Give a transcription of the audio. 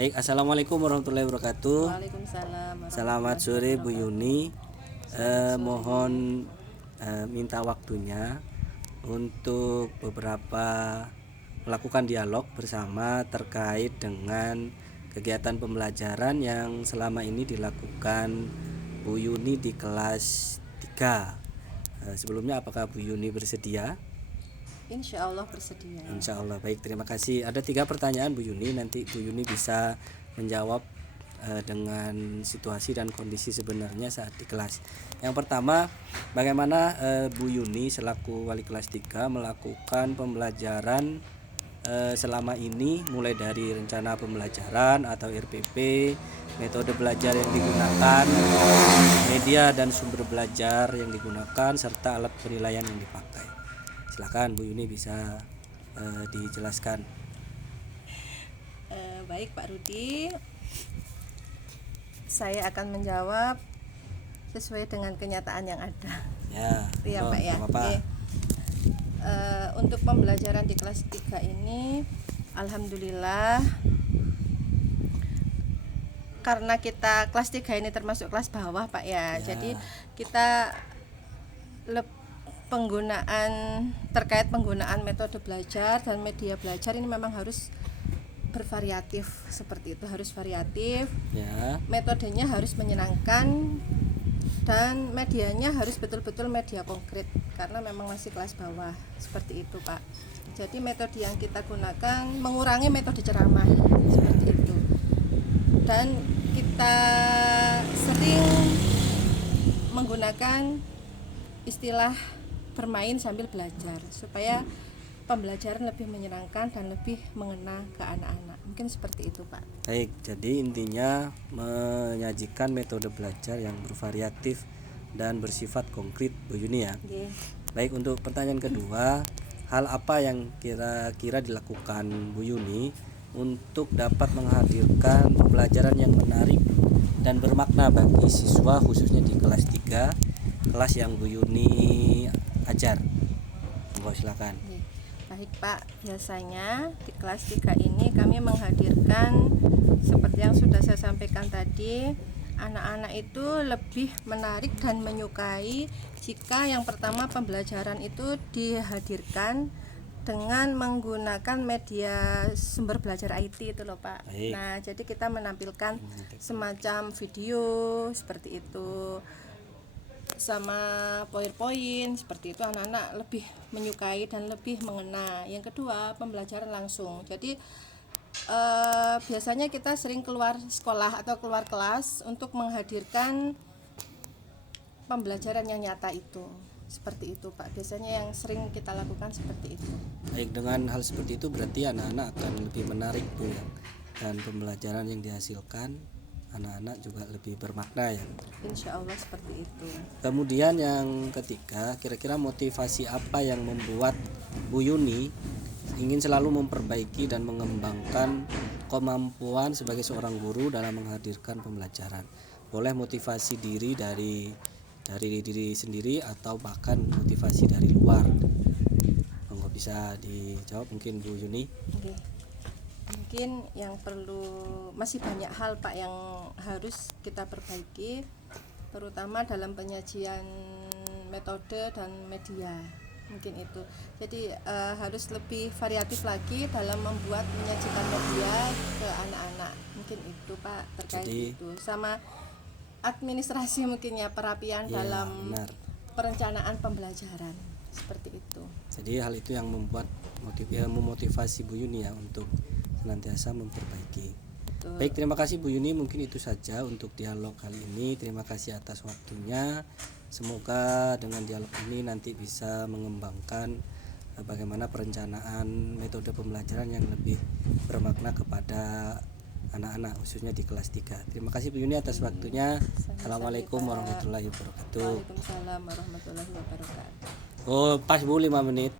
Baik, assalamualaikum warahmatullahi wabarakatuh. Waalaikumsalam Selamat warahmatullahi sore Bu wabarakatuh. Yuni. Selamat sore. Mohon minta waktunya untuk beberapa melakukan dialog bersama terkait dengan kegiatan pembelajaran yang selama ini dilakukan Bu Yuni di kelas 3. Sebelumnya apakah Bu Yuni bersedia? Insya Allah bersedia. Insya Allah. Baik, terima kasih. Ada 3 pertanyaan Bu Yuni. Nanti Bu Yuni bisa menjawab dengan situasi dan kondisi sebenarnya saat di kelas. Yang pertama, bagaimana Bu Yuni selaku wali kelas 3 melakukan pembelajaran selama ini, mulai dari rencana pembelajaran atau RPP, metode belajar yang digunakan, media dan sumber belajar yang digunakan, serta alat penilaian yang dipakai. Silakan Bu Yuni bisa dijelaskan. Baik Pak Rudi, saya akan menjawab sesuai dengan kenyataan yang ada. Ya, Ya Pak ya. Oke. Untuk pembelajaran di kelas 3 ini, alhamdulillah, karena kita kelas 3 ini termasuk kelas bawah Pak ya. Jadi kita terkait penggunaan metode belajar dan media belajar ini memang harus bervariatif, seperti itu, harus variatif ya. Metodenya harus menyenangkan dan medianya harus betul-betul media konkret karena memang masih kelas bawah, seperti itu Pak. Jadi metode yang kita gunakan mengurangi metode ceramah, seperti itu, dan kita sering menggunakan istilah bermain sambil belajar supaya pembelajaran lebih menyenangkan dan lebih mengena ke anak-anak. Mungkin seperti itu Pak. Baik, jadi intinya menyajikan metode belajar yang bervariatif dan bersifat konkret Bu Yuni ya. Baik, untuk pertanyaan kedua, hal apa yang kira-kira dilakukan Bu Yuni untuk dapat menghadirkan pembelajaran yang menarik dan bermakna bagi siswa, khususnya di kelas 3, kelas yang Bu Yuni ajar? Monggo silakan. Baik Pak, biasanya di kelas 3 ini kami menghadirkan seperti yang sudah saya sampaikan tadi, anak-anak itu lebih menarik dan menyukai jika yang pertama pembelajaran itu dihadirkan dengan menggunakan media sumber belajar IT itu loh Pak. Baik. Nah, jadi kita menampilkan semacam video seperti itu sama PowerPoint, seperti itu, anak-anak lebih menyukai dan lebih mengena. Yang kedua, pembelajaran langsung. Jadi biasanya kita sering keluar sekolah atau keluar kelas untuk menghadirkan pembelajaran yang nyata itu. Seperti itu Pak, biasanya yang sering kita lakukan seperti itu. Baik, dengan hal seperti itu berarti anak-anak akan lebih menarik Bu ya, dan pembelajaran yang dihasilkan anak-anak juga lebih bermakna ya. Insya Allah seperti itu. Kemudian yang ketiga, kira-kira motivasi apa yang membuat Bu Yuni ingin selalu memperbaiki dan mengembangkan kemampuan sebagai seorang guru dalam menghadirkan pembelajaran? Boleh motivasi diri dari diri sendiri atau bahkan motivasi dari luar. Monggo bisa dijawab mungkin Bu Yuni. Oke. Mungkin yang masih banyak hal Pak yang harus kita perbaiki, terutama dalam penyajian metode dan media, mungkin itu. Jadi harus lebih variatif lagi dalam menyajikan media ke anak-anak, mungkin itu Pak, terkait itu. Sama administrasi mungkin ya, perapian dalam perencanaan pembelajaran, seperti itu. Jadi hal itu yang membuat memotivasi Bu Yuni ya untuk senantiasa memperbaiki. Betul. Baik, terima kasih Bu Yuni, mungkin itu saja untuk dialog kali ini. Terima kasih atas waktunya. Semoga dengan dialog ini nanti bisa mengembangkan bagaimana perencanaan metode pembelajaran yang lebih bermakna kepada anak-anak, khususnya di kelas 3. Terima kasih Bu Yuni atas waktunya. Assalamualaikum warahmatullahi wabarakatuh. Waalaikumsalam warahmatullahi wabarakatuh. Oh, pas Bu 5 menit.